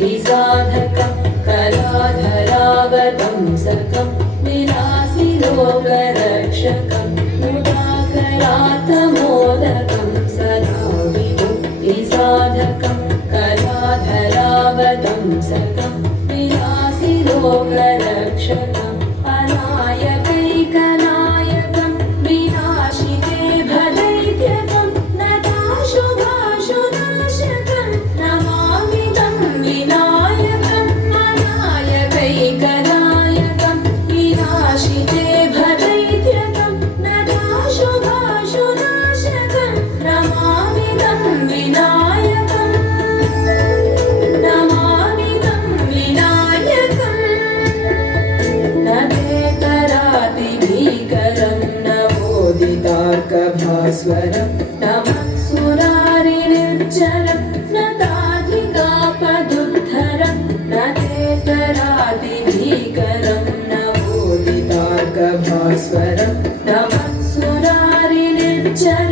साधकं कलाधरावतं सकं विलासिलोकरक्षकं मुदाकरातमोदकं सदा विभुक्ति साधकं कलाधरावतं सकं विलासिलोकरक्षकम् अनायकैकनायकं विनाशिते भदैत्यकं नताशुभाशुनाशकं नमामि तं विनायकम् अनायकैकनायकं विनाशिते भदैत्यकं नताशुभाशुनाशकं नमामि तं विनायकम् नमामि तं विनायकम् नदेतरातिभीकरं नवोदितार्कभास्वरं नमः सुरारिनिर्जरं नदाधिकापदुद्धरं नदेतरातिभीकरं नवोदितार्कभास्वरं नमः सुरारिनिर्जरं